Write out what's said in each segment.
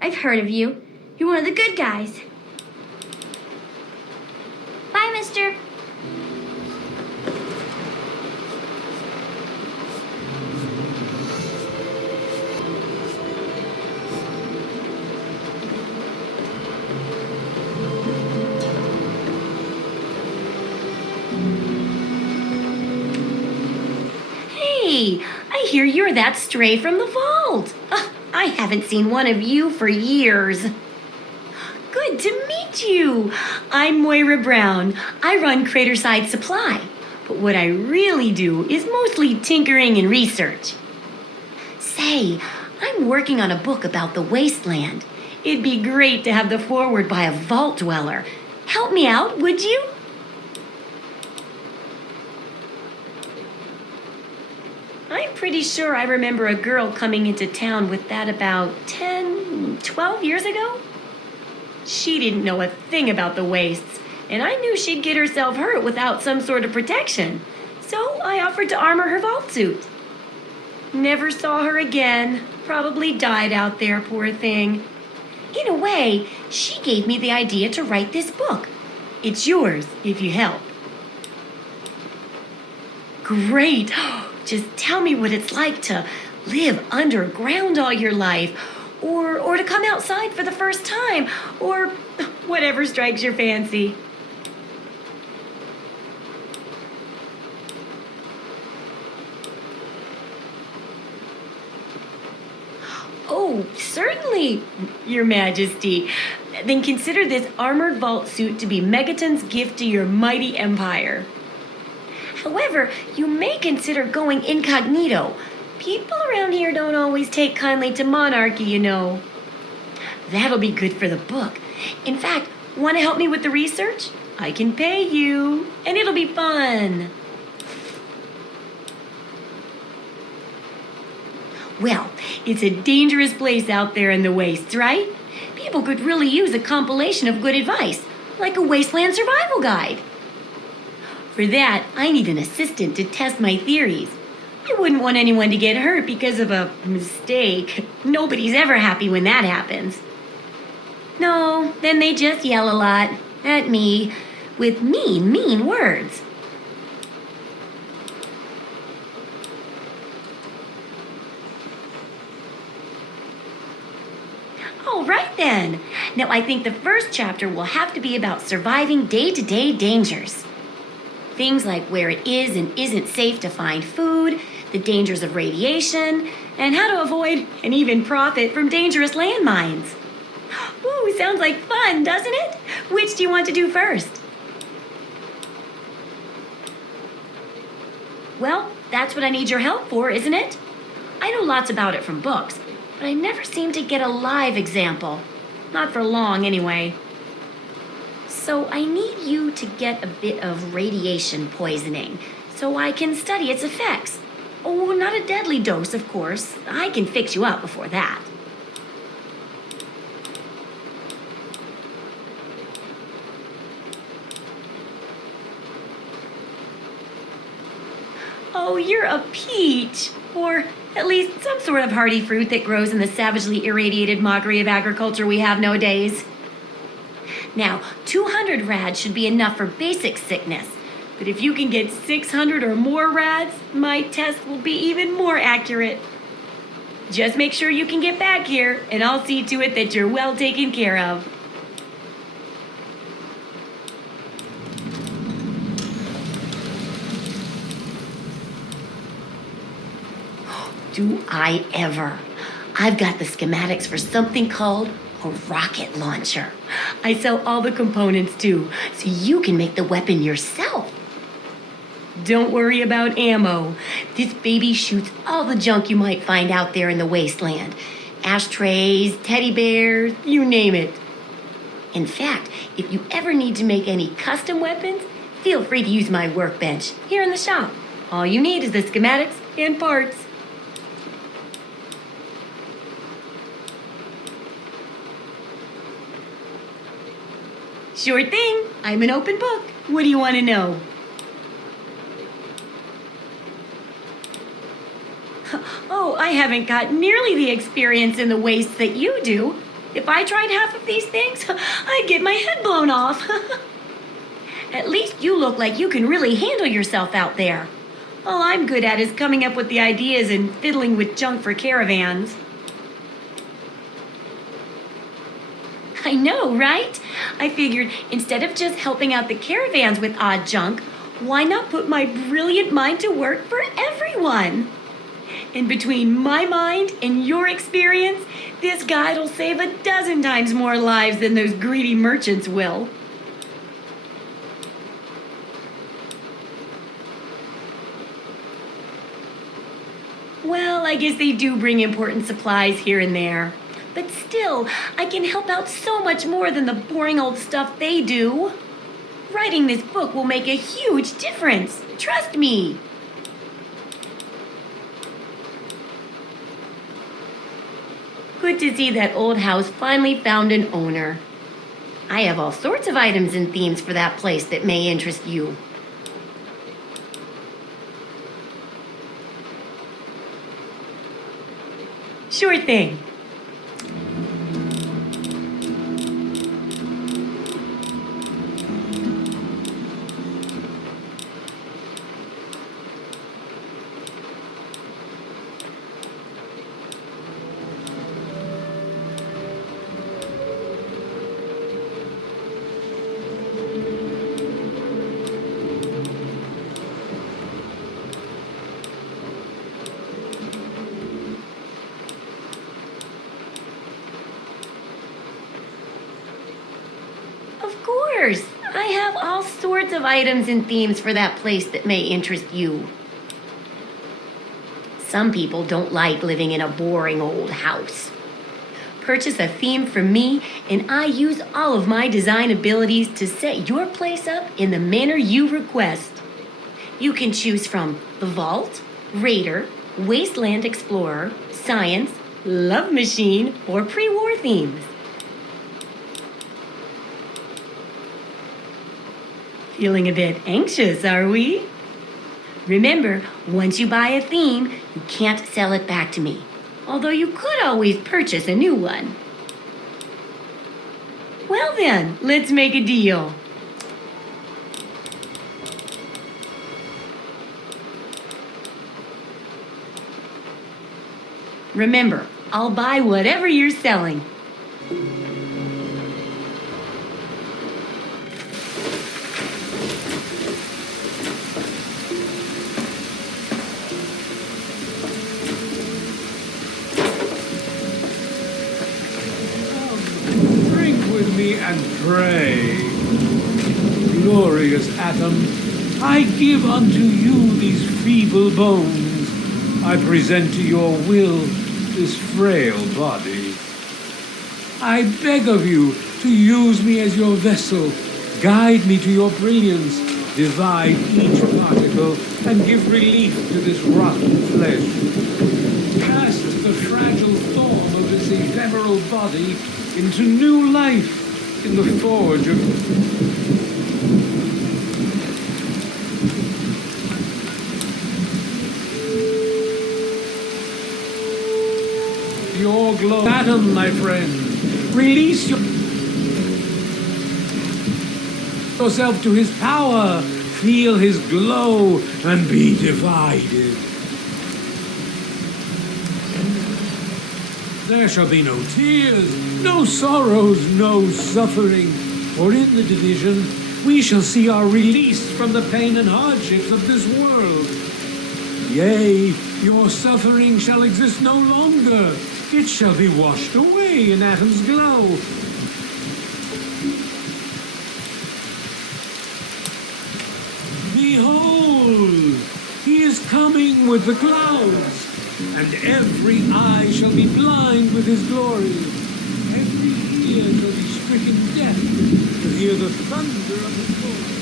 I've heard of you. You're one of the good guys. Bye, mister. Hey, I hear you're that stray from the vault. I haven't seen one of you for years. Good to meet you. I'm Moira Brown. I run Craterside Supply. But what I really do is mostly tinkering and research. Say, I'm working on a book about the wasteland. It'd be great to have the foreword by a vault dweller. Help me out, would you? I'm pretty sure I remember a girl coming into town with that about 10, 12 years ago. She didn't know a thing about the wastes, and I knew she'd get herself hurt without some sort of protection. So I offered to armor her vault suit. Never saw her again. Probably died out there, poor thing. In a way, she gave me the idea to write this book. It's yours, if you help. Great! Just tell me what it's like to live underground all your life, or to come outside for the first time, or whatever strikes your fancy. Oh, certainly, Your Majesty. Then consider this armored vault suit to be Megaton's gift to your mighty empire. However, you may consider going incognito. People around here don't always take kindly to monarchy, you know. That'll be good for the book. In fact, want to help me with the research? I can pay you, and it'll be fun. Well, it's a dangerous place out there in the wastes, right? People could really use a compilation of good advice, like a wasteland survival guide. For that, I need an assistant to test my theories. I wouldn't want anyone to get hurt because of a mistake. Nobody's ever happy when that happens. No, then they just yell a lot at me with mean words. All right then. Now I think the first chapter will have to be about surviving day-to-day dangers. Things like where it is and isn't safe to find food, the dangers of radiation, and how to avoid and even profit from dangerous landmines. Ooh, sounds like fun, doesn't it? Which do you want to do first? Well, that's what I need your help for, isn't it? I know lots about it from books, but I never seem to get a live example. Not for long, anyway. So I need you to get a bit of radiation poisoning so I can study its effects. Oh, not a deadly dose, of course. I can fix you up before that. Oh, you're a peach, or at least some sort of hardy fruit that grows in the savagely irradiated mockery of agriculture we have nowadays. Now, 200 rads should be enough for basic sickness, but if you can get 600 or more rads, my test will be even more accurate. Just make sure you can get back here, and I'll see to it that you're well taken care of. Do I ever? I've got the schematics for something called a rocket launcher. I sell all the components too, so you can make the weapon yourself. Don't worry about ammo. This baby shoots all the junk you might find out there in the wasteland. Ashtrays, teddy bears, you name it. In fact, if you ever need to make any custom weapons, feel free to use my workbench here in the shop. All you need is the schematics and parts. Sure thing. I'm an open book. What do you want to know? Oh, I haven't got nearly the experience in the wastes that you do. If I tried half of these things, I'd get my head blown off. At least you look like you can really handle yourself out there. All I'm good at is coming up with the ideas and fiddling with junk for caravans. I know, right? I figured instead of just helping out the caravans with odd junk, why not put my brilliant mind to work for everyone? And between my mind and your experience, this guide will save 12 times more lives than those greedy merchants will. Well, I guess they do bring important supplies here and there. But still, I can help out so much more than the boring old stuff they do. Writing this book will make a huge difference. Trust me. Good to see that old house finally found an owner. I have all sorts of items and themes for that place that may interest you. Sure thing. Of course. I have all sorts of items and themes for that place that may interest you. Some people don't like living in a boring old house. Purchase a theme from me, and I use all of my design abilities to set your place up in the manner you request. You can choose from the Vault, Raider, Wasteland Explorer, Science, Love Machine, or pre-war themes. Feeling a bit anxious, are we? Remember, once you buy a theme, you can't sell it back to me. Although you could always purchase a new one. Well then, let's make a deal. Remember, I'll buy whatever you're selling. And pray. Glorious atom, I give unto you these feeble bones. I present to your will this frail body. I beg of you to use me as your vessel. Guide me to your brilliance. Divide each particle and give relief to this rotten flesh. Cast the fragile form of this ephemeral body into new life in the forge of your glow. Atom, my friend, release yourself to his power, feel his glow, and be divided. There shall be no tears, no sorrows, no suffering, for in the division we shall see our release from the pain and hardships of this world. Yea, your suffering shall exist no longer. It shall be washed away in Atom's glow. Behold, he is coming with the clouds. And every eye shall be blind with his glory. Every ear shall be stricken deaf to hear the thunder of his voice.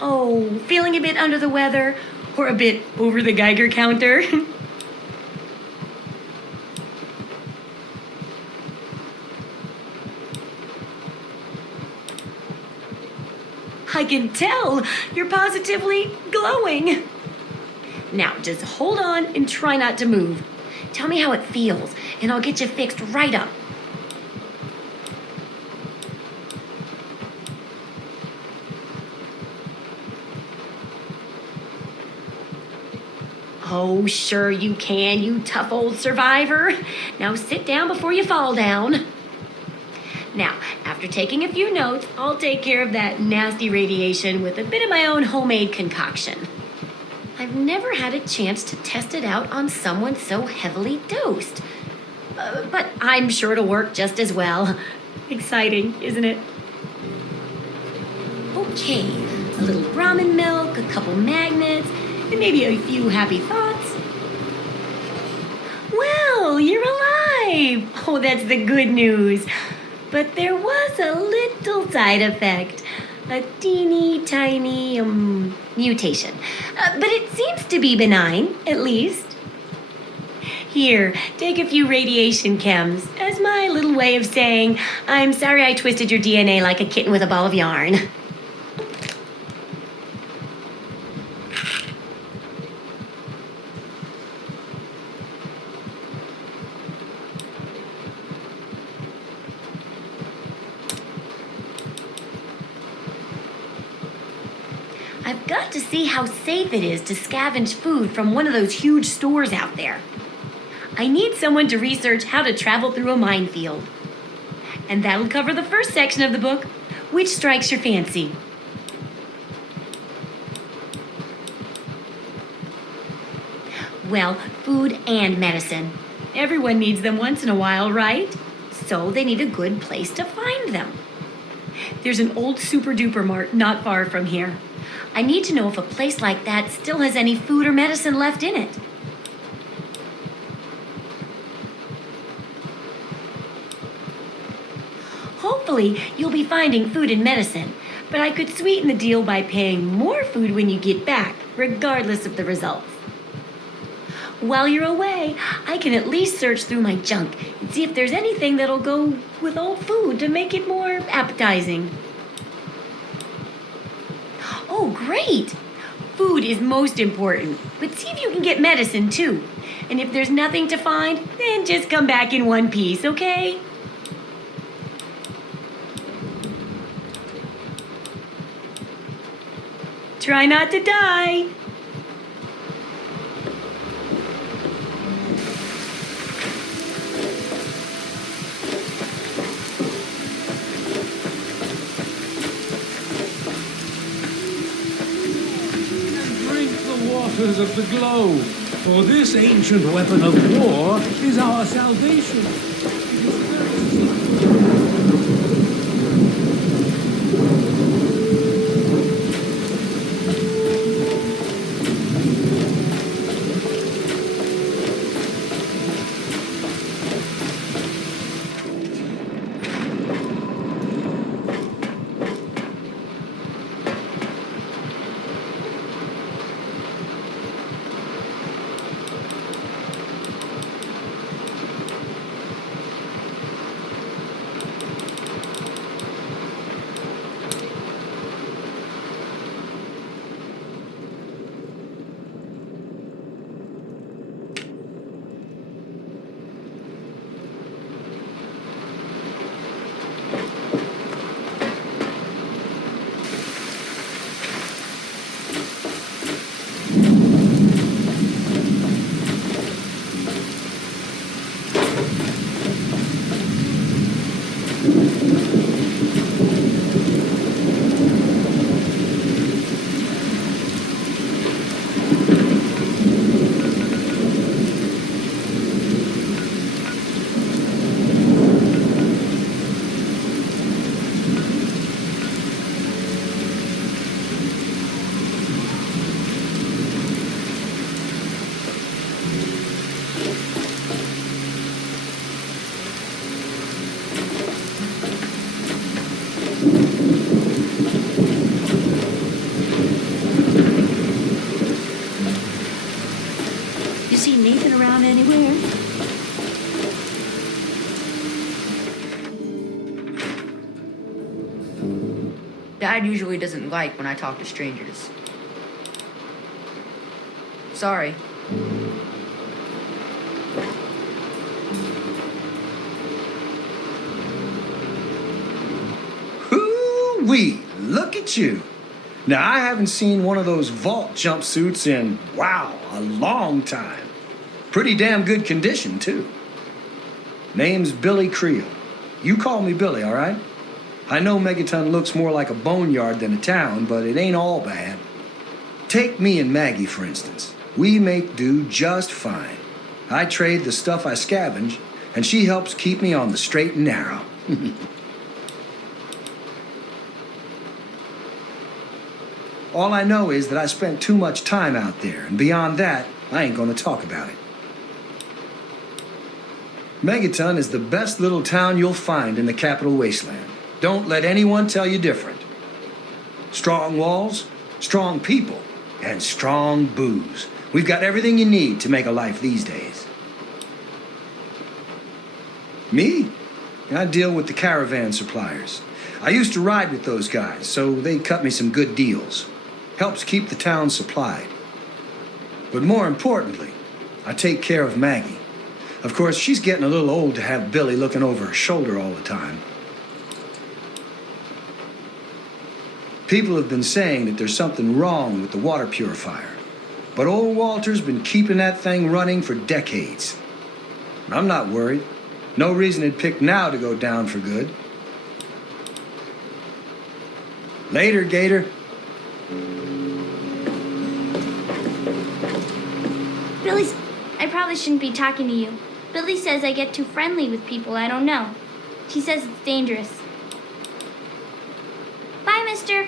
Oh, feeling a bit under the weather or a bit over the Geiger counter? can tell. You're positively glowing. Now, just hold on and try not to move. Tell me how it feels, and I'll get you fixed right up. Oh, sure you can, you tough old survivor. Now sit down before you fall down. Now, after taking a few notes, I'll take care of that nasty radiation with a bit of my own homemade concoction. I've never had a chance to test it out on someone so heavily dosed. But I'm sure it'll work just as well. Exciting, isn't it? Okay, a little Brahmin milk, a couple magnets, and maybe a few happy thoughts. Well, you're alive! Oh, that's the good news. But there was a little side effect. A teeny tiny mutation. But it seems to be benign, at least. Here, take a few radiation chems as my little way of saying, I'm sorry I twisted your DNA like a kitten with a ball of yarn. I've got to see how safe it is to scavenge food from one of those huge stores out there. I need someone to research how to travel through a minefield. And that'll cover the first section of the book. Which strikes your fancy? Well, food and medicine. Everyone needs them once in a while, right? So they need a good place to find them. There's an old super-duper mart not far from here. I need to know if a place like that still has any food or medicine left in it. Hopefully, you'll be finding food and medicine, but I could sweeten the deal by paying more food when you get back, regardless of the results. While you're away, I can at least search through my junk and see if there's anything that'll go with old food to make it more appetizing. Oh, great! Food is most important, but see if you can get medicine too. And if there's nothing to find, then just come back in one piece, okay? Try not to die. Of the globe, for this ancient weapon of war is our salvation. It is very Anywhere? Dad usually doesn't like when I talk to strangers. Sorry. Hoo-wee! Look at you. Now, I haven't seen one of those vault jumpsuits in, wow, a long time. Pretty damn good condition, too. Name's Billy Creel. You call me Billy, all right? I know Megaton looks more like a boneyard than a town, but it ain't all bad. Take me and Maggie, for instance. We make do just fine. I trade the stuff I scavenge, and she helps keep me on the straight and narrow. All I know is that I spent too much time out there, and beyond that, I ain't gonna talk about it. Megaton is the best little town you'll find in the Capital Wasteland. Don't let anyone tell you different. Strong walls, strong people, and strong booze. We've got everything you need to make a life these days. Me? I deal with the caravan suppliers. I used to ride with those guys, so they cut me some good deals. Helps keep the town supplied. But more importantly, I take care of Maggie. Of course, she's getting a little old to have Billy looking over her shoulder all the time. People have been saying that there's something wrong with the water purifier. But old Walter's been keeping that thing running for decades. I'm not worried. No reason it'd pick now to go down for good. Later, Gator. Billy's... I probably shouldn't be talking to you. Billy says I get too friendly with people I don't know. She says it's dangerous. Bye, mister.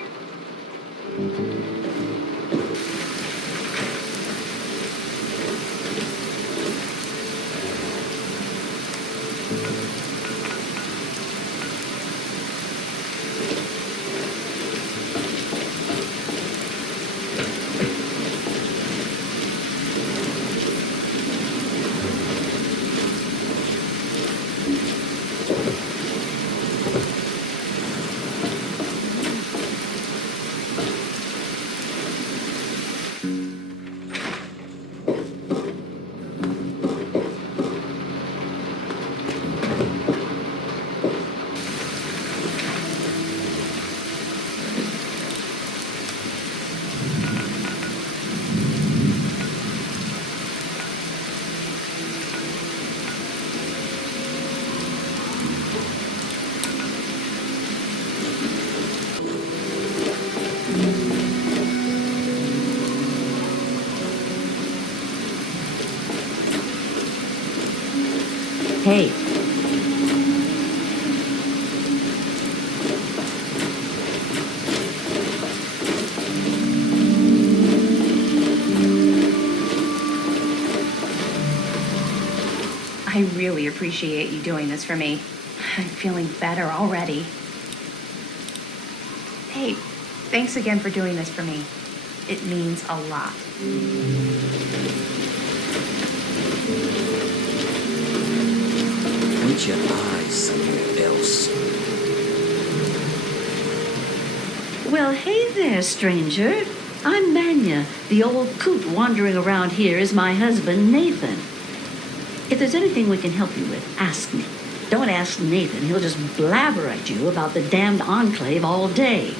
Hey, I really appreciate you doing this for me. I'm feeling better already. Hey, thanks again for doing this for me. It means a lot. Point your eyes somewhere else. Well, hey there, stranger. I'm Manya. The old coot wandering around here is my husband, Nathan. If there's anything we can help you with, ask me. Don't ask Nathan. He'll just blabber at you about the damned Enclave all day.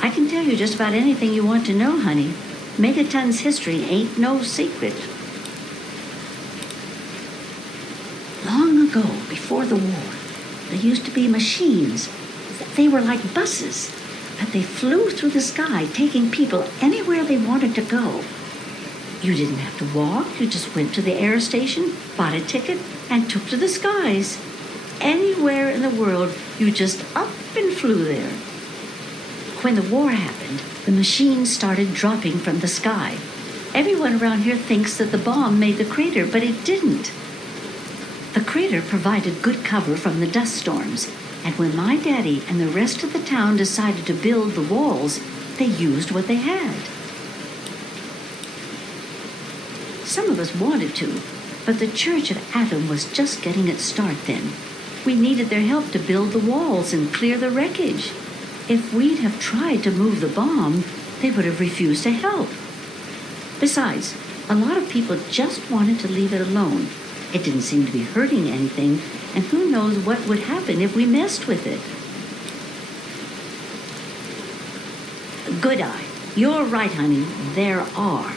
I can tell you just about anything you want to know, honey. Megaton's history ain't no secret. Long ago, before the war, there used to be machines. They were like buses, but they flew through the sky, taking people anywhere they wanted to go. You didn't have to walk. You just went to the air station, bought a ticket, and took to the skies. Anywhere in the world, you just up and flew there. When the war happened, the machines started dropping from the sky. Everyone around here thinks that the bomb made the crater, but it didn't. The crater provided good cover from the dust storms, and when my daddy and the rest of the town decided to build the walls, they used what they had. Some of us wanted to, but the Church of Atom was just getting its start then. We needed their help to build the walls and clear the wreckage. If we'd have tried to move the bomb, they would have refused to help. Besides, a lot of people just wanted to leave it alone. It didn't seem to be hurting anything, and who knows what would happen if we messed with it. Good eye. You're right, honey. There are.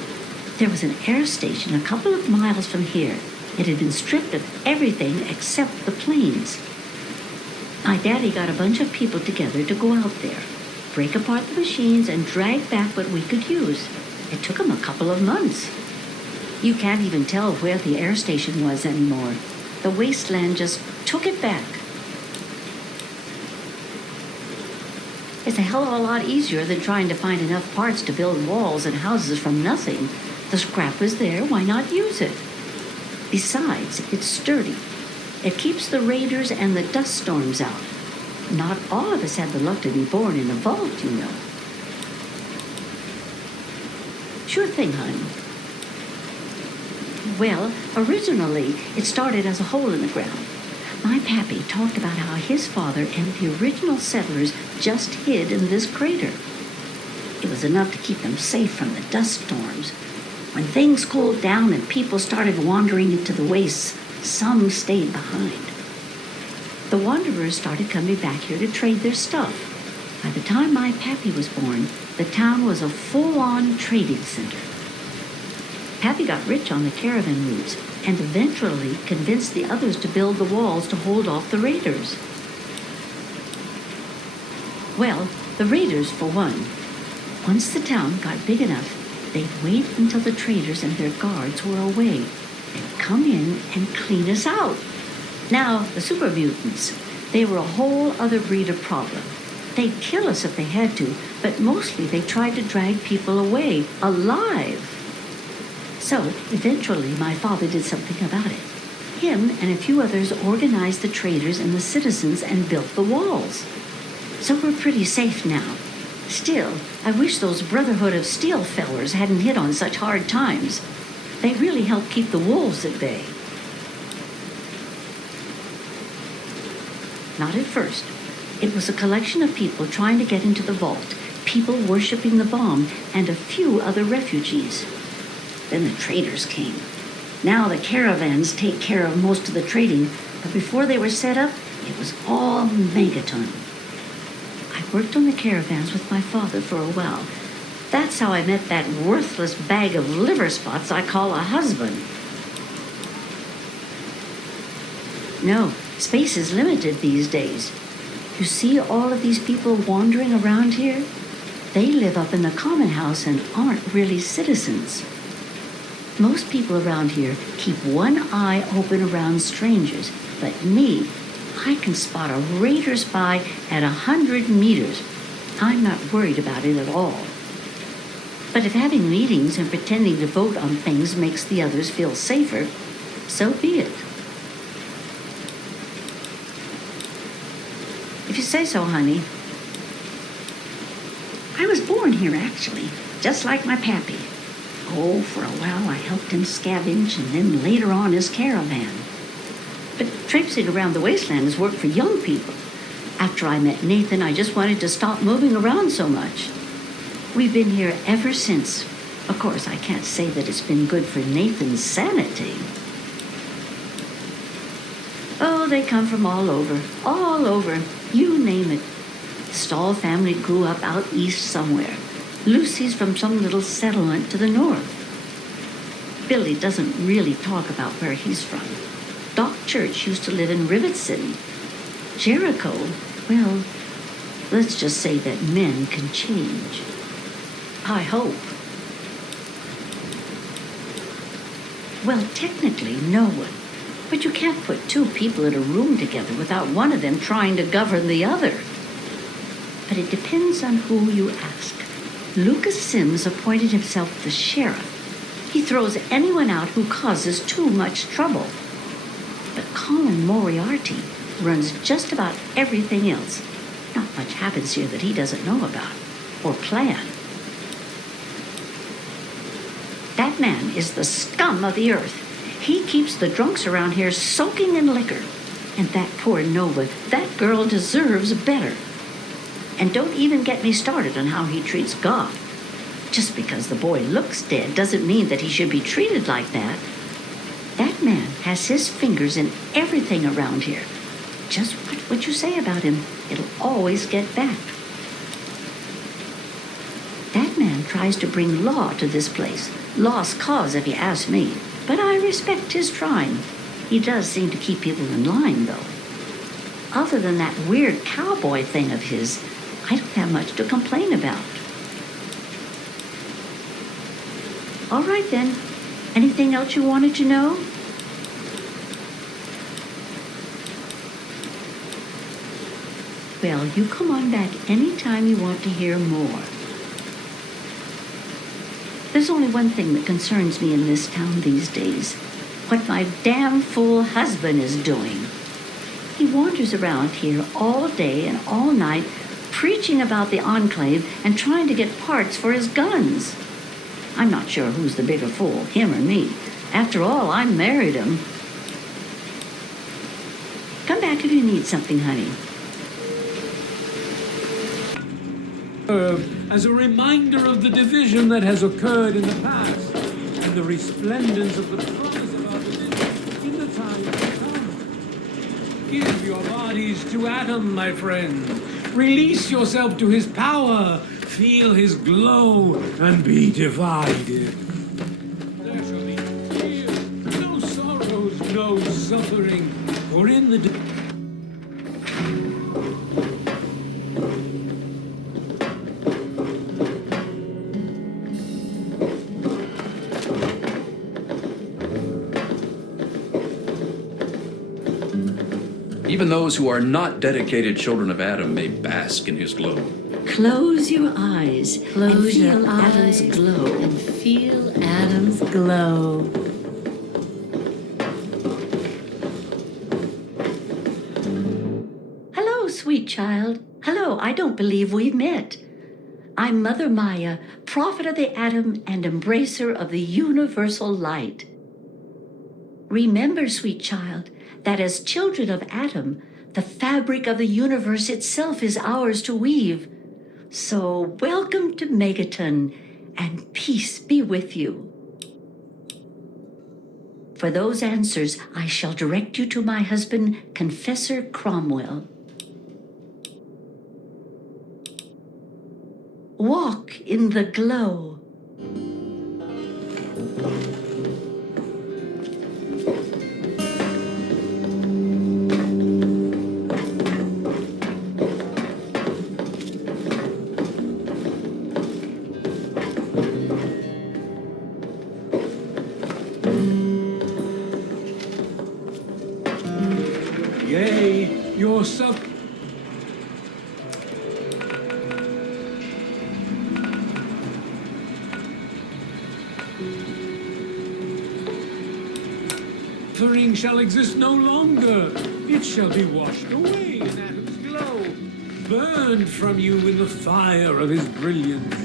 There was an air station a couple of miles from here. It had been stripped of everything except the planes. My daddy got a bunch of people together to go out there, break apart the machines, and drag back what we could use. It took them a couple of months. You can't even tell where the air station was anymore. The wasteland just took it back. It's a hell of a lot easier than trying to find enough parts to build walls and houses from nothing. The scrap was there, why not use it? Besides, it's sturdy. It keeps the raiders and the dust storms out. Not all of us had the luck to be born in a vault, you know. Sure thing, hon. Well, originally, it started as a hole in the ground. My pappy talked about how his father and the original settlers just hid in this crater. It was enough to keep them safe from the dust storms. When things cooled down and people started wandering into the wastes, some stayed behind. The wanderers started coming back here to trade their stuff. By the time my pappy was born, the town was a full-on trading center. Pappy got rich on the caravan routes and eventually convinced the others to build the walls to hold off the raiders. Well, the raiders, for one. Once the town got big enough, they'd wait until the traders and their guards were away and come in and clean us out. Now, the super mutants, they were a whole other breed of problem. They'd kill us if they had to, but mostly they tried to drag people away, alive. So, eventually, my father did something about it. Him and a few others organized the traders and the citizens and built the walls. So we're pretty safe now. Still, I wish those Brotherhood of Steel fellers hadn't hit on such hard times. They really helped keep the wolves at bay. Not at first. It was a collection of people trying to get into the vault, people worshipping the bomb, and a few other refugees. Then the traders came. Now the caravans take care of most of the trading, but before they were set up, it was all megaton. I worked on the caravans with my father for a while. That's how I met that worthless bag of liver spots I call a husband. No, space is limited these days. You see all of these people wandering around here? They live up in the common house and aren't really citizens. Most people around here keep one eye open around strangers, but me, I can spot a raider spy at 100 meters. I'm not worried about it at all. But if having meetings and pretending to vote on things makes the others feel safer, so be it. If you say so, honey. I was born here, actually, just like my pappy. Oh, for a while I helped him scavenge, and then later on his caravan. But traipsing around the wasteland is work for young people. After I met Nathan, I just wanted to stop moving around so much. We've been here ever since. Of course, I can't say that it's been good for Nathan's sanity. Oh, they come from all over, you name it. The Stahl family grew up out east somewhere. Lucy's from some little settlement to the north. Billy doesn't really talk about where he's from. Doc Church used to live in Rivet City. Jericho, well, let's just say that men can change. I hope. Well, technically, no one. But you can't put two people in a room together without one of them trying to govern the other. But it depends on who you ask. Lucas Sims appointed himself the sheriff. He throws anyone out who causes too much trouble. But Colin Moriarty runs just about everything else. Not much happens here that he doesn't know about or plan. That man is the scum of the earth. He keeps the drunks around here soaking in liquor. And that poor Nova, that girl deserves better. And don't even get me started on how he treats God. Just because the boy looks dead doesn't mean that he should be treated like that. That man has his fingers in everything around here. Just what you say about him, it'll always get back. That man tries to bring law to this place. Lost cause, if you ask me. But I respect his trying. He does seem to keep people in line, though. Other than that weird cowboy thing of his, I don't have much to complain about. All right, then. Anything else you wanted to know? Well, you come on back anytime you want to hear more. There's only one thing that concerns me in this town these days. What my damn fool husband is doing. He wanders around here all day and all night, preaching about the Enclave and trying to get parts for his guns. I'm not sure who's the bigger fool, him or me. After all, I married him. Come back if you need something, honey. As a reminder of the division that has occurred in the past, and the resplendence of the promise of our division in the time to come. Give your bodies to Adam, my friend. Release yourself to his power. Feel his glow and be divided. There shall be tears, no sorrows, no suffering, for in the Even those who are not dedicated children of Adam may bask in his glow. Close your eyes and feel Adam's glow. And feel Adam's glow. Hello, sweet child. Hello, I don't believe we've met. I'm Mother Maya, prophet of the atom and embracer of the universal light. Remember, sweet child, that as children of Adam, the fabric of the universe itself is ours to weave. So welcome to Megaton, and peace be with you. For those answers, I shall direct you to my husband, Confessor Cromwell. Walk in the glow. Yea, your suffering. Suffering shall exist no longer. It shall be washed away in Adam's glow, burned from you in the fire of his brilliance.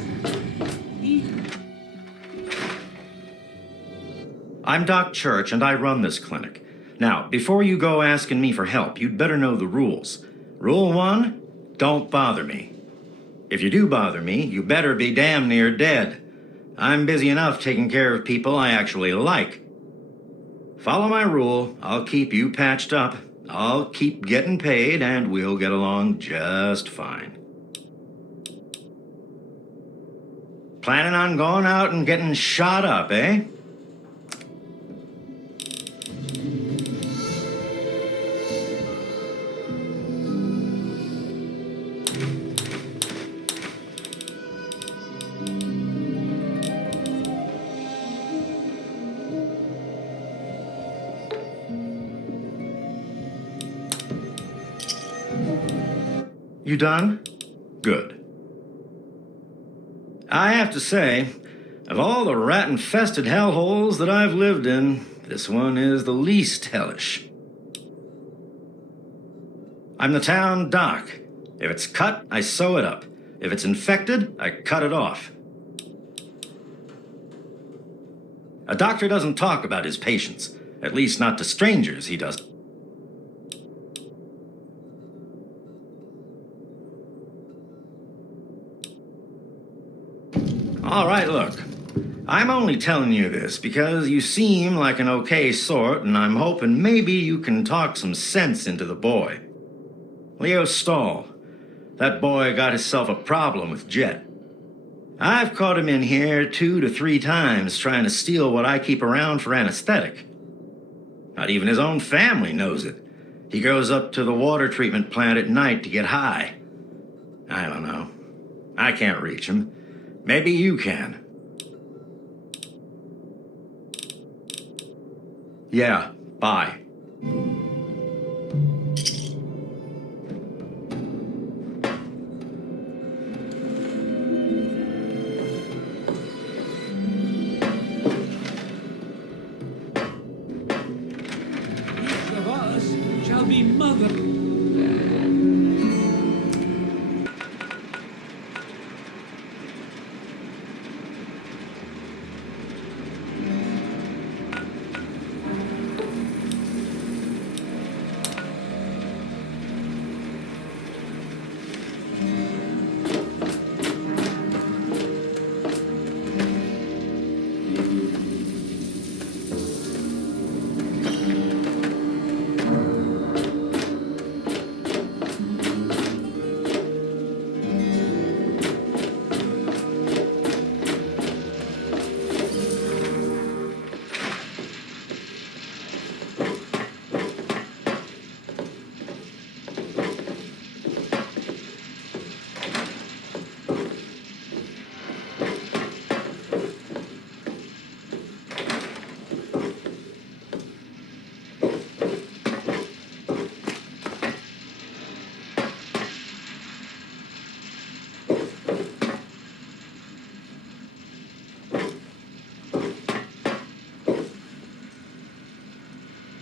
I'm Doc Church, and I run this clinic. Now, before you go asking me for help, you'd better know the rules. Rule 1, don't bother me. If you do bother me, you better be damn near dead. I'm busy enough taking care of people I actually like. Follow my rule, I'll keep you patched up, I'll keep getting paid, and we'll get along just fine. Planning on going out and getting shot up, eh? You done? Good. I have to say, of all the rat-infested hellholes that I've lived in, this one is the least hellish. I'm the town doc. If it's cut, I sew it up. If it's infected, I cut it off. A doctor doesn't talk about his patients. At least not to strangers, he doesn't. All right, look. I'm only telling you this because you seem like an okay sort, and I'm hoping maybe you can talk some sense into the boy. Leo Stahl. That boy got himself a problem with Jet. I've caught him in here 2 to 3 times trying to steal what I keep around for anesthetic. Not even his own family knows it. He goes up to the water treatment plant at night to get high. I don't know. I can't reach him. Maybe you can. Yeah, bye. Each of us shall be mother.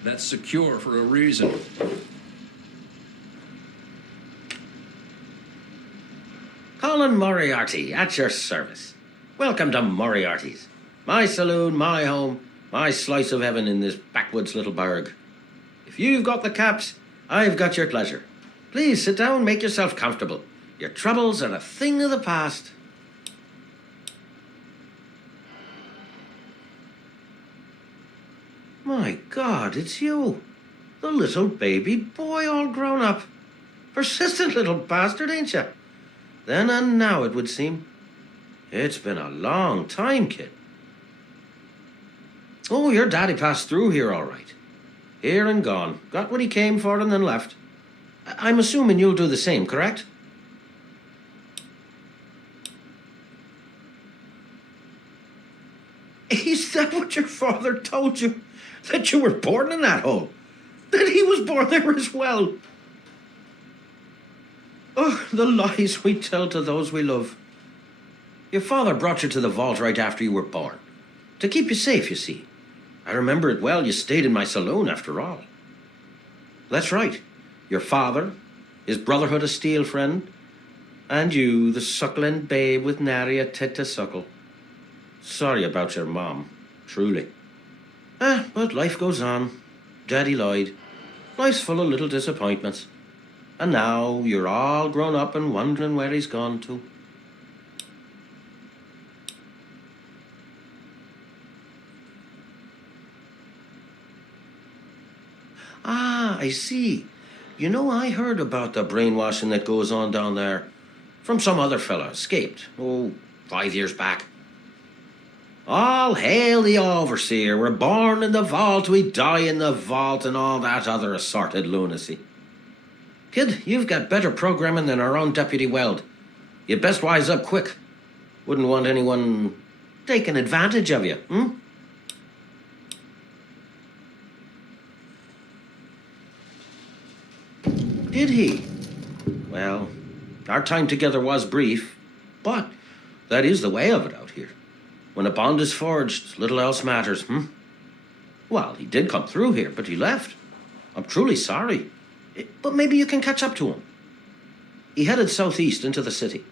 That's secure for a reason. Colin Moriarty, at your service. Welcome to Moriarty's. My saloon, my home, my slice of heaven in this backwoods little burg. If you've got the caps, I've got your pleasure. Please sit down, make yourself comfortable. Your troubles are a thing of the past. My God, it's you. The little baby boy all grown up. Persistent little bastard, ain't you? Then and now, it would seem. It's been a long time, kid. Oh, your daddy passed through here all right. Here and gone. Got what he came for and then left. I'm assuming you'll do the same, correct? Is that what your father told you? That you were born in that hole? That he was born there as well? Oh, the lies we tell to those we love. Your father brought you to the vault right after you were born. To keep you safe, you see. I remember it well. You stayed in my saloon after all. That's right. Your father, his Brotherhood of Steel friend, and you, the suckling babe with nary a tit to suckle. Sorry about your mom, truly. But life goes on. Daddy lied. Life's full of little disappointments. And now you're all grown up and wondering where he's gone to. Ah, I see. You know, I heard about the brainwashing that goes on down there from some other fella, escaped, 5 years back. All hail the overseer. We're born in the vault, we die in the vault, and all that other assorted lunacy. Kid, you've got better programming than our own Deputy Weld. You'd best wise up quick. Wouldn't want anyone taking advantage of you, hmm? Did he? Well, our time together was brief, but that is the way of it out here. When a bond is forged, little else matters, Well, he did come through here, but he left. I'm truly sorry. But maybe you can catch up to him. He headed southeast into the city.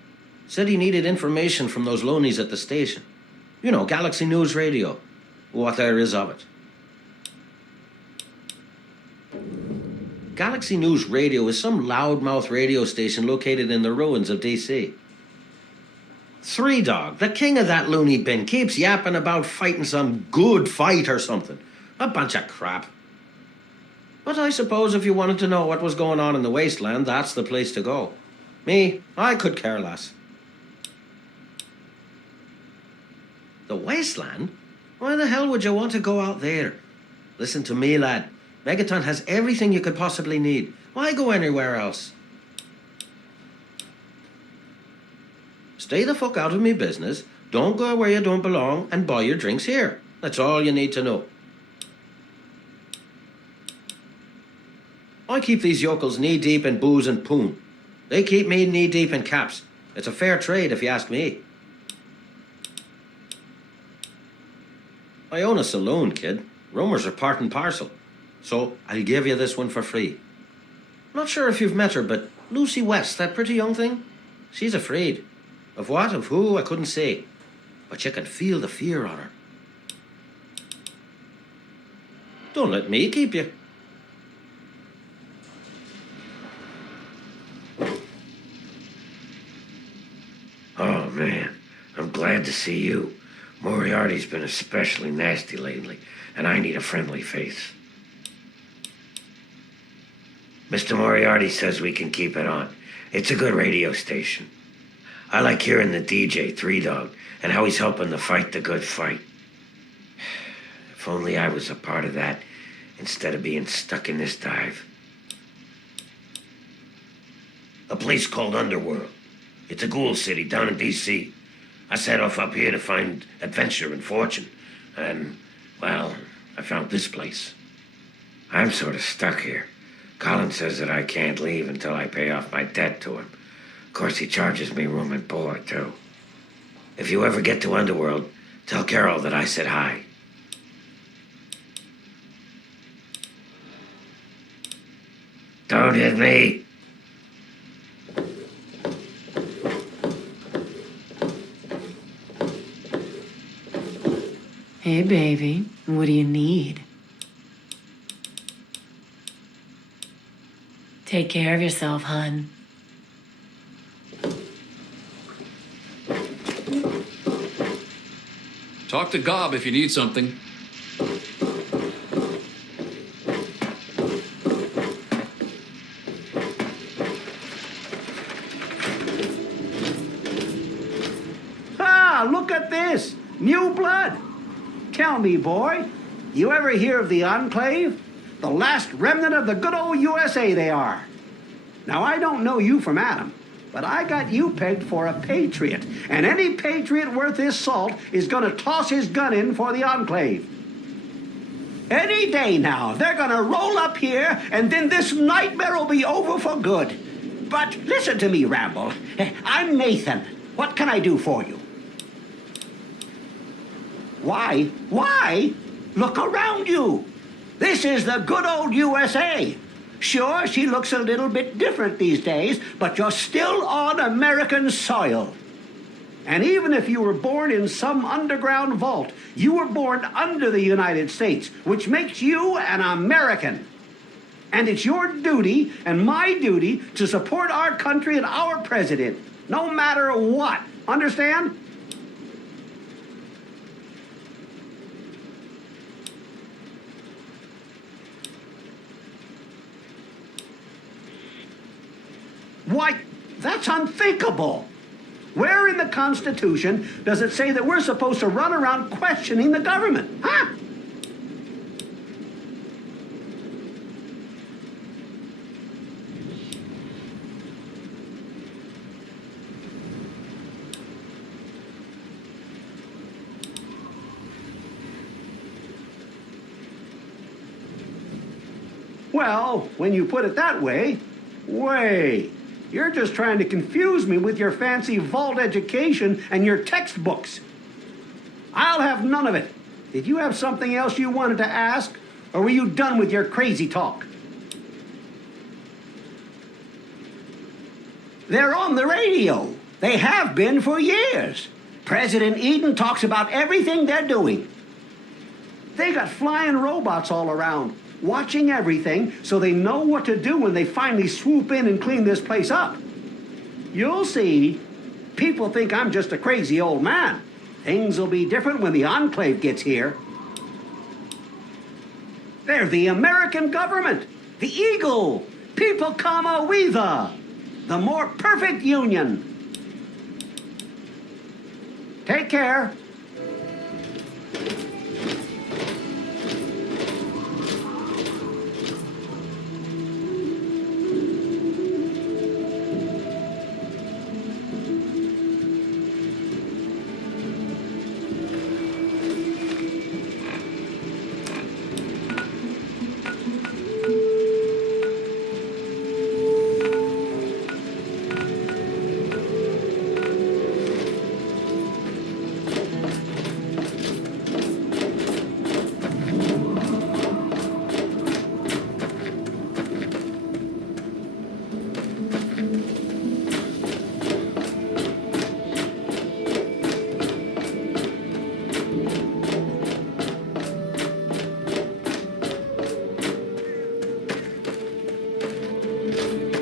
Said he needed information from those loanies at the station. You know, Galaxy News Radio. What there is of it. Galaxy News Radio is some loudmouth radio station located in the ruins of DC. Three Dog, the king of that loony bin, keeps yapping about fighting some good fight or something. A bunch of crap. But I suppose if you wanted to know what was going on in the wasteland, that's the place to go. Me, I could care less. The wasteland? Why the hell would you want to go out there? Listen to me, lad. Megaton has everything you could possibly need. Why go anywhere else? Stay the fuck out of me business, don't go where you don't belong, and buy your drinks here. That's all you need to know. I keep these yokels knee-deep in booze and poon. They keep me knee-deep in caps. It's a fair trade, if you ask me. I own a saloon, kid. Rumours are part and parcel. So I'll give you this one for free. Not sure if you've met her, but Lucy West, that pretty young thing, she's afraid. Of what, of who, I couldn't say. But you can feel the fear on her. Don't let me keep you. Oh, man, I'm glad to see you. Moriarty's been especially nasty lately, and I need a friendly face. Mr. Moriarty says we can keep it on. It's a good radio station. I like hearing the DJ, Three Dog, and how he's helping to fight the good fight. If only I was a part of that, instead of being stuck in this dive. A place called Underworld. It's a ghoul city down in D.C. I set off up here to find adventure and fortune. And, well, I found this place. I'm sort of stuck here. Colin says that I can't leave until I pay off my debt to him. Of course, he charges me room and board, too. If you ever get to Underworld, tell Carol that I said hi. Don't hit me. Hey, baby, what do you need? Take care of yourself, hun. Talk to Gob if you need something. Ah, look at this! New blood! Tell me, boy, you ever hear of the Enclave? The last remnant of the good old USA they are. Now, I don't know you from Adam, but I got you pegged for a patriot, and any patriot worth his salt is gonna toss his gun in for the Enclave. Any day now, they're gonna roll up here, and then this nightmare will be over for good. But listen to me, Ramble. I'm Nathan. What can I do for you? Why? Why? Look around you. This is the good old USA. Sure, she looks a little bit different these days, but you're still on American soil. And even if you were born in some underground vault, you were born under the United States, which makes you an American. And it's your duty and my duty to support our country and our president, no matter what. Understand? Why, that's unthinkable. Where in the Constitution does it say that we're supposed to run around questioning the government? Huh? Well, when you put it that way, you're just trying to confuse me with your fancy vault education and your textbooks. I'll have none of it. Did you have something else you wanted to ask, or were you done with your crazy talk? They're on the radio. They have been for years. President Eden talks about everything they're doing. They got flying robots all around, watching everything so they know what to do when they finally swoop in and clean this place up. You'll see. People think I'm just a crazy old man. Things will be different when the Enclave gets here. They're the American government, the Eagle, People Kama Weather, the more perfect union. Take care.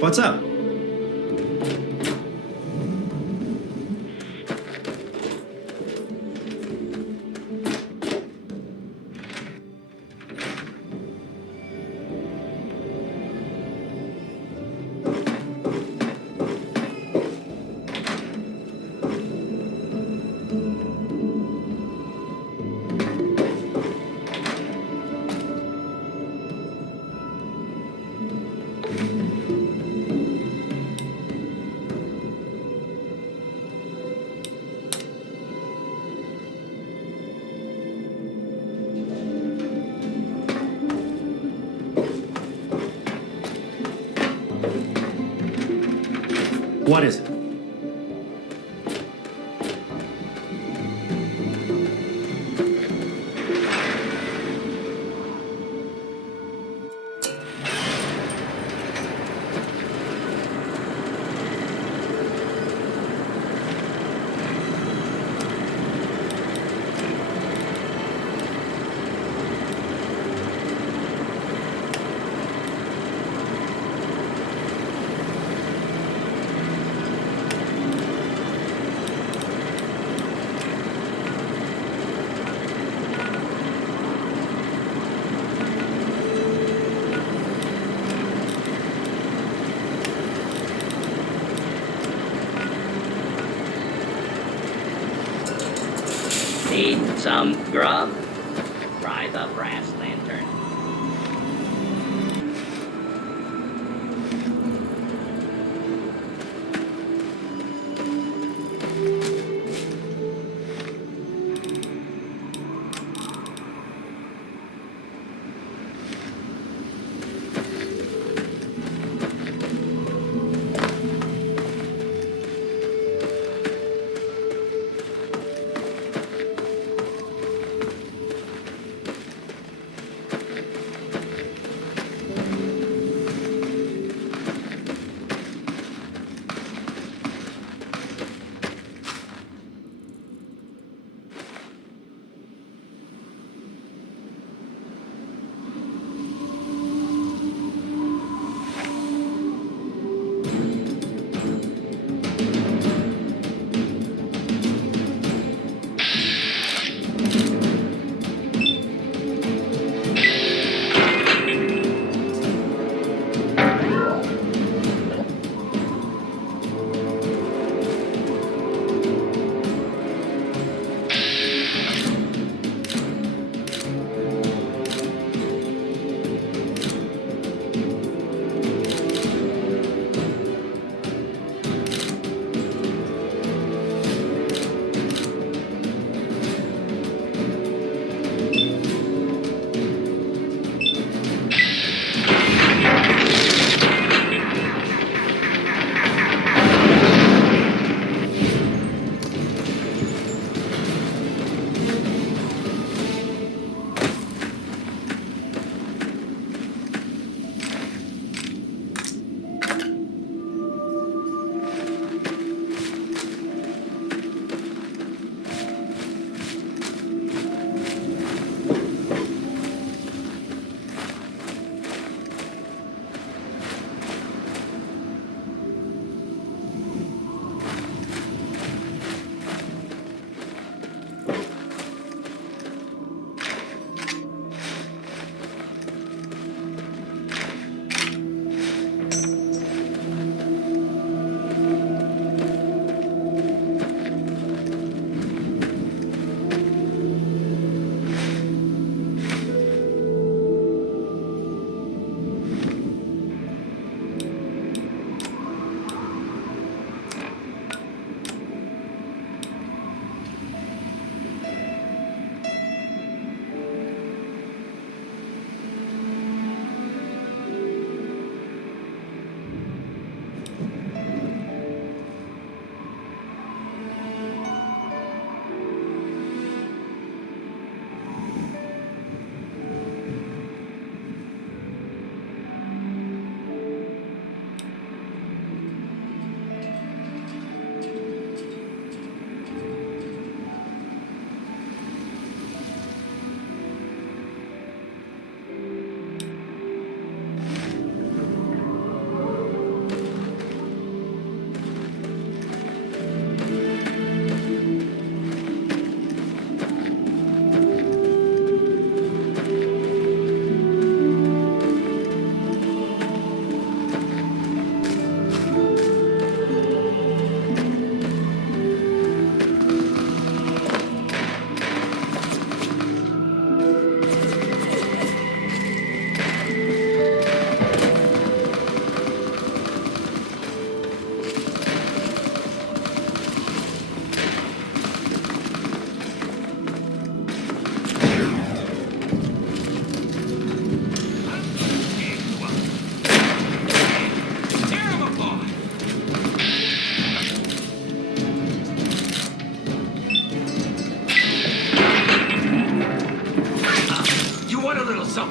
What's up? What is it? Need some grub? Try the brass lantern. some.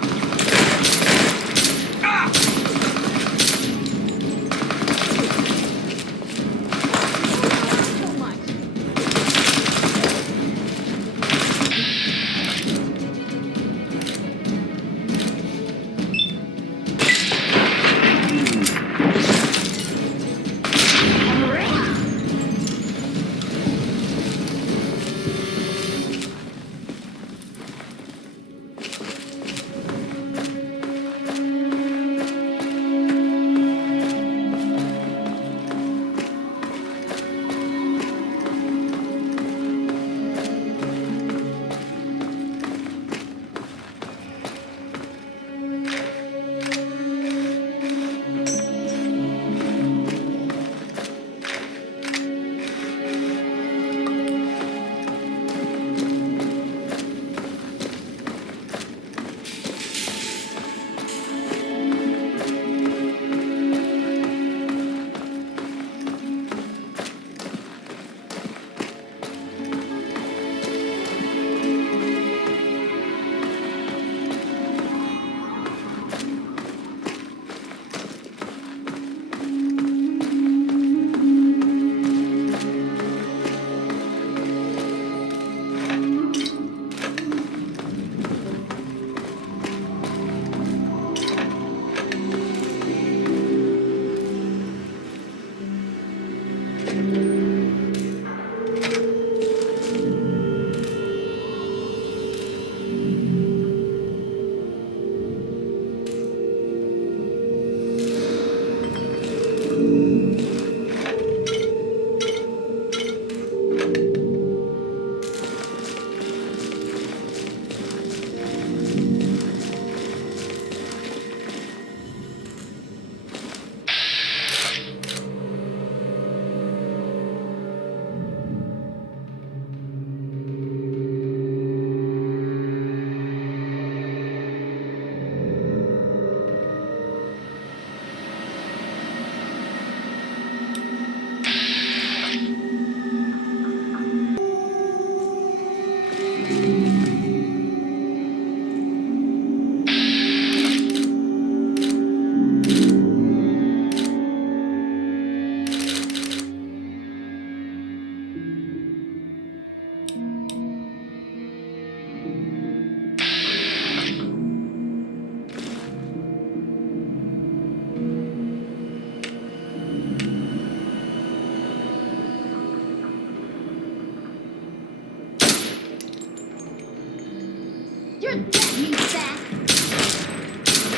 You're dead, you sack!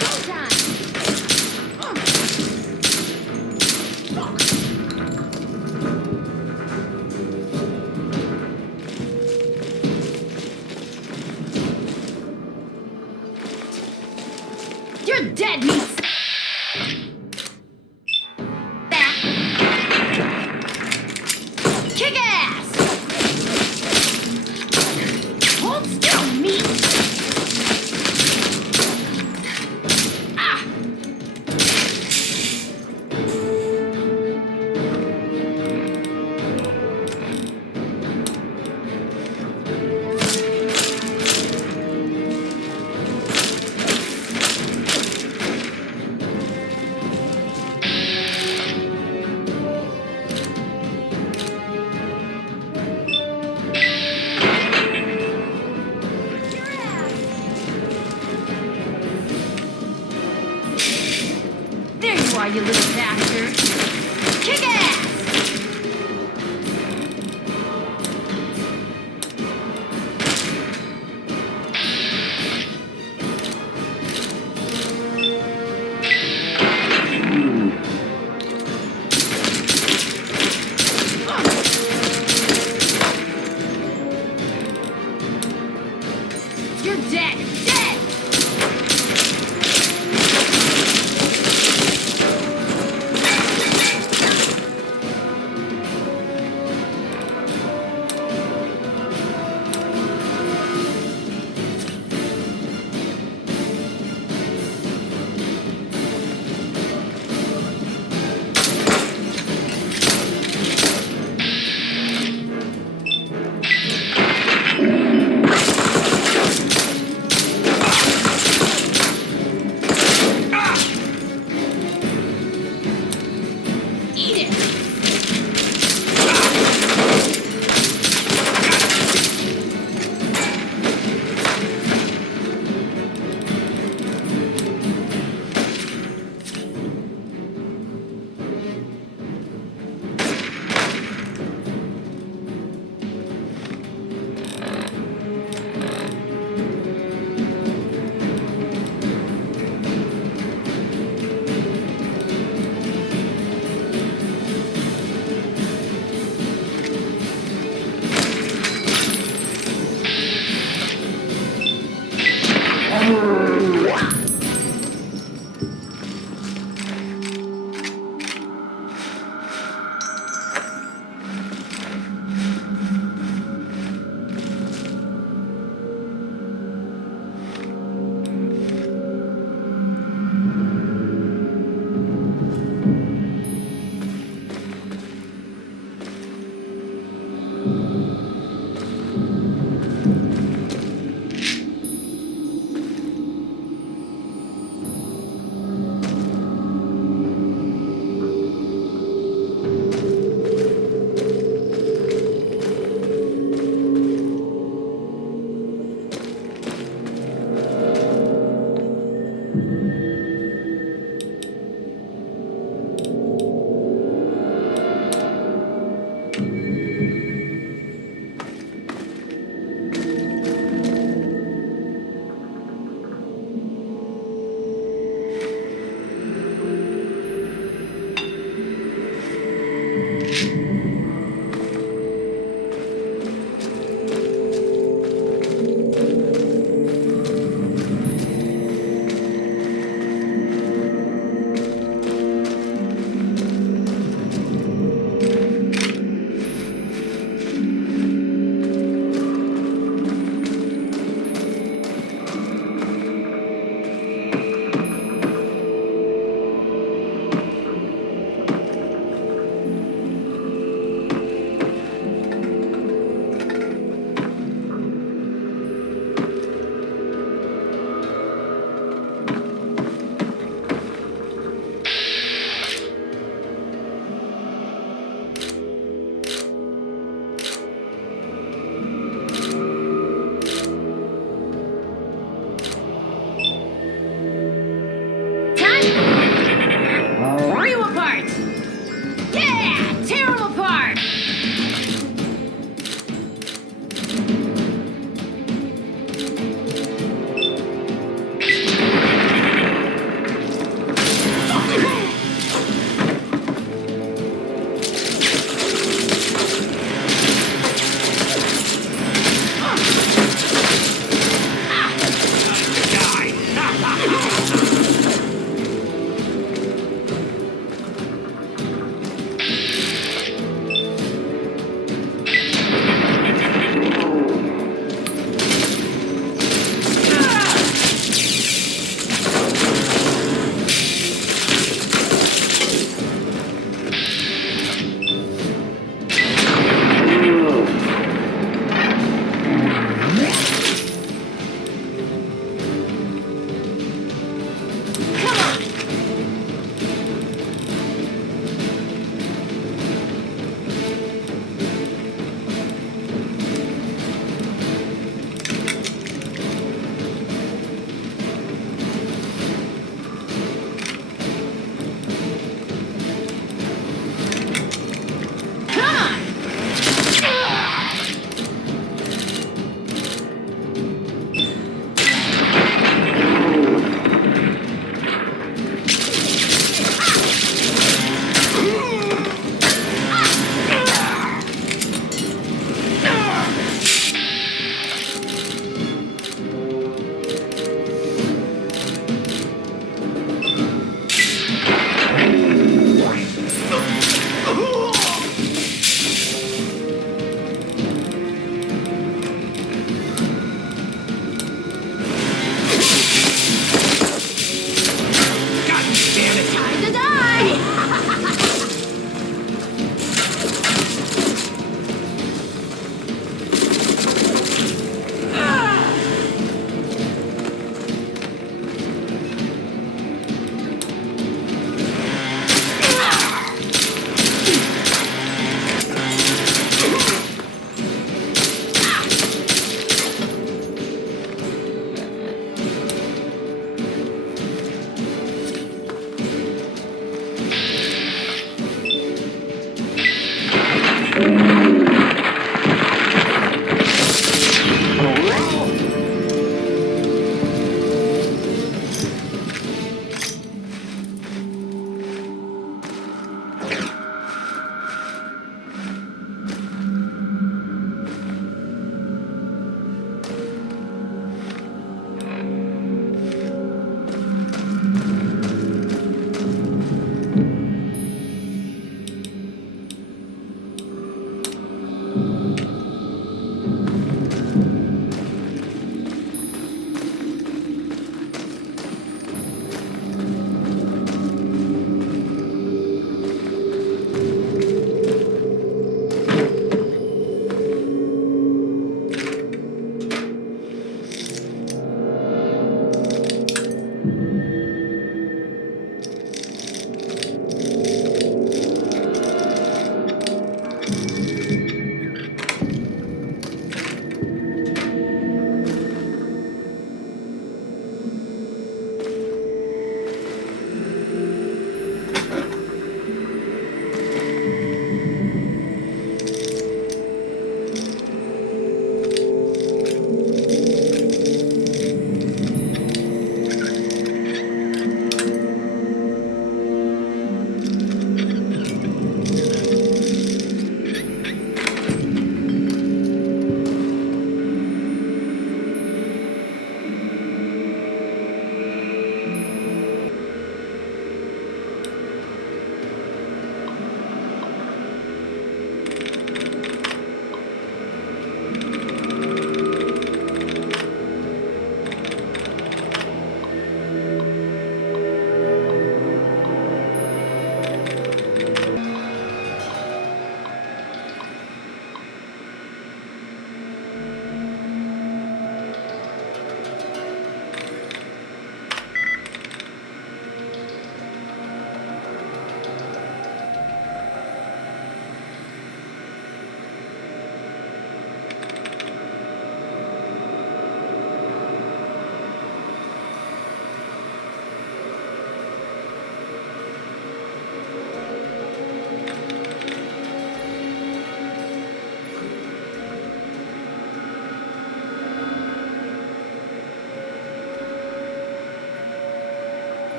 Go time! You're dead, you sack! Kick ass! Hold still, meat! There you are, you little bastard! Kick ass! You're dead! Dead!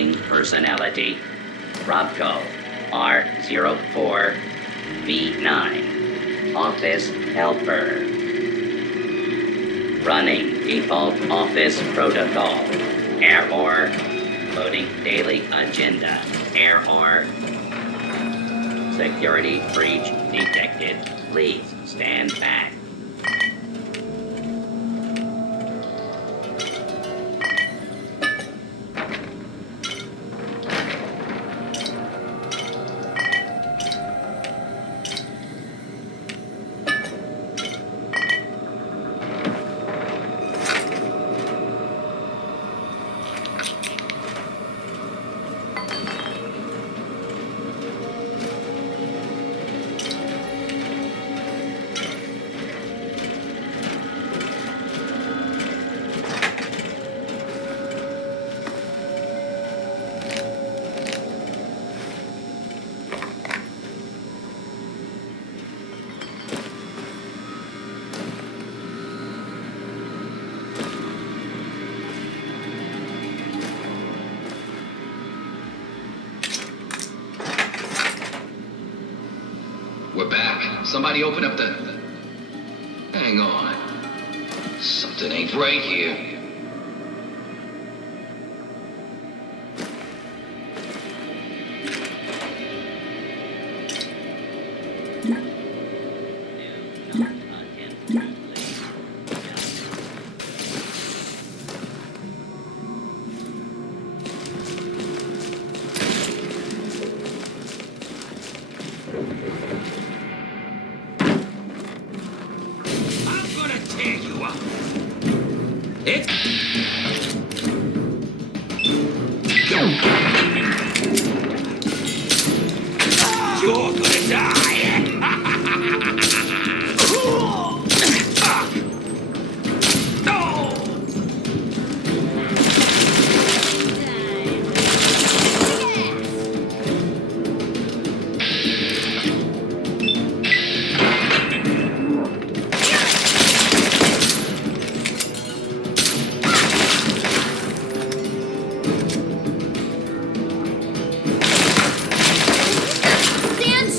Loading personality. Robco R04B9. Office helper. Running default office protocol. Error. Loading daily agenda. Error. Security breach detected. Please stand back. We're back. Somebody open up the... Hang on. Something ain't right here. You're gonna die! Stand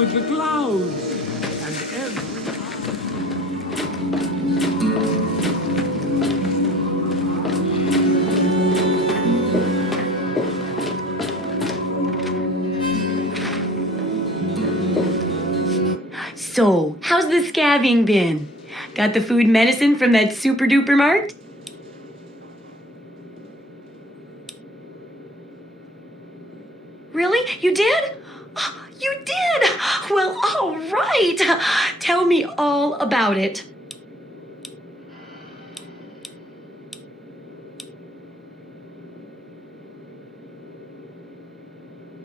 with the clouds and every... So, how's the scabbing been? Got the food and medicine from that super duper mart? You did? You did! Well, all right. Tell me all about it.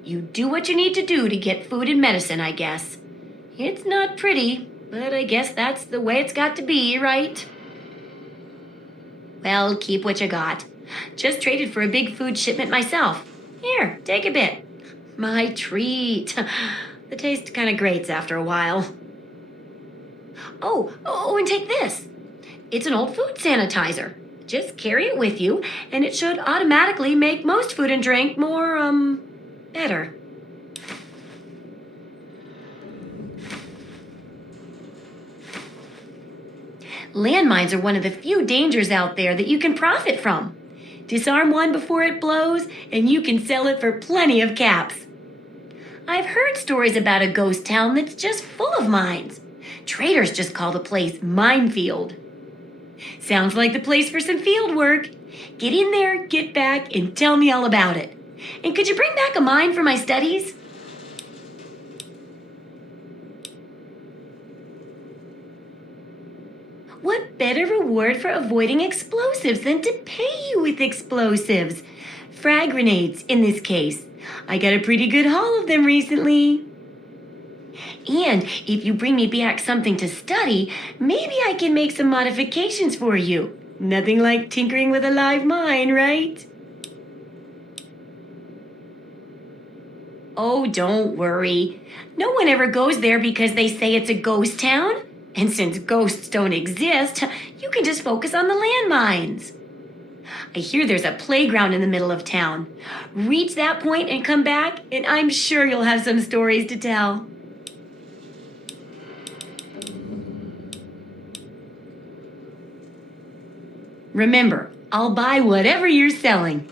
You do what you need to do to get food and medicine, I guess. It's not pretty, but I guess that's the way it's got to be, right? Well, keep what you got. Just traded for a big food shipment myself. Here, take a bit. My treat. The taste kind of grates after a while. Oh, and take this. It's an old food sanitizer. Just carry it with you, and it should automatically make most food and drink more, better. Landmines are one of the few dangers out there that you can profit from. Disarm one before it blows, and you can sell it for plenty of caps. I've heard stories about a ghost town that's just full of mines. Traders just call the place Minefield. Sounds like the place for some field work. Get in there, get back, and tell me all about it. And could you bring back a mine for my studies? What better reward for avoiding explosives than to pay you with explosives? Frag grenades, in this case. I got a pretty good haul of them recently. And if you bring me back something to study, maybe I can make some modifications for you. Nothing like tinkering with a live mine, right? Oh, don't worry. No one ever goes there because they say it's a ghost town. And since ghosts don't exist, you can just focus on the landmines. I hear there's a playground in the middle of town. Reach that point and come back, and I'm sure you'll have some stories to tell. Remember, I'll buy whatever you're selling.